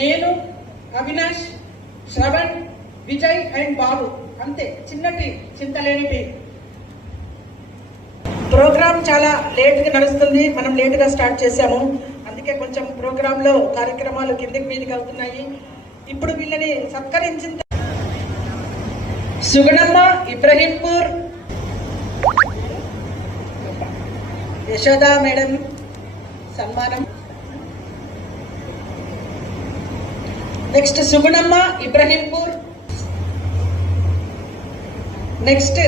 నేను అవినాష్ శ్రవణ్ విజయ్ అండ్ బాబు. అంతే చిన్నటి చింతలేని టీం. ప్రోగ్రామ్ చాలా లేట్గా నడుస్తుంది. మనం లేట్గా స్టార్ట్ చేశాము. అందుకే కొంచెం ప్రోగ్రాంలో కార్యక్రమాలు కిందికి మీదకి అవుతున్నాయి. ఇప్పుడు వీళ్ళని సత్కరించిన సుగుణమ్మ ఇబ్రహీంపూర్ యశోద మేడం సన్మానం. నెక్స్ట్ సుగుణమ్మ ఇబ్రహీంపూర్ నెక్స్ట్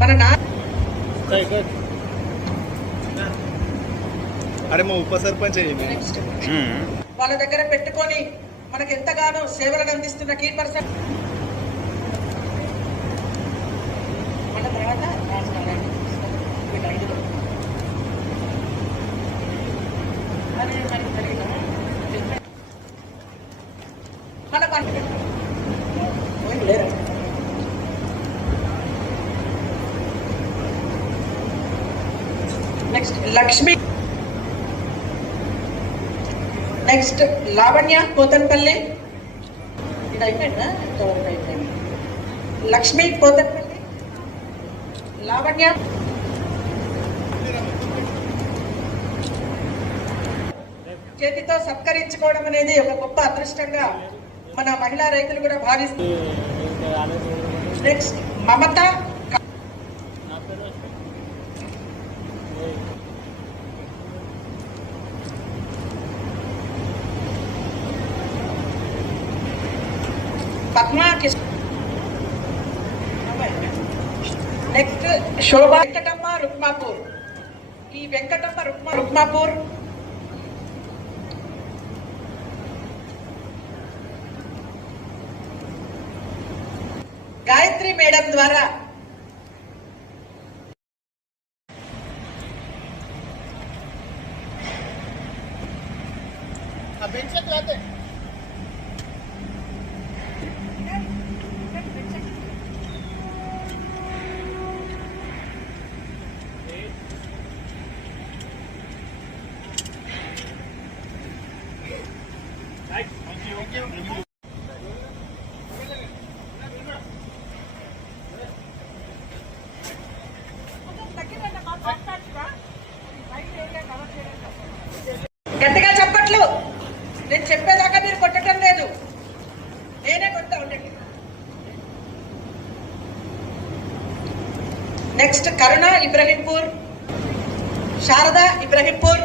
మన నా hmm. వాళ్ళ దగ్గర పెట్టుకొని మనకి ఎంతగానో సేవలను అందిస్తున్న key person next Lakshmi. Next Lavanya Kothanpalli ఇది అయిపోయిందా? లక్ష్మి కోతన్పల్లి లావణ్య. చేతితో సత్కరించుకోవడం అనేది ఒక గొప్ప అదృష్టంగా మన మహిళా రైతులు కూడా భావిస్తారు నెక్స్ట్ మమత. పద్మా కిష్ నెక్స్ట్ శోభ వెంకటమ్మ రుక్మాపూర్. ఈ వెంకటమ్మ రుక్మా రుక్మాపూర్. గాయత్రి మేడం ద్వారా. గట్టిగా కొట్టట్లు నేను చెప్పేదాకా మీరు కొట్టడం లేదు. నేనే కొడతా ఉండండి. నెక్స్ట్ కరుణ ఇబ్రహీంపూర్ శారద ఇబ్రహీంపూర్.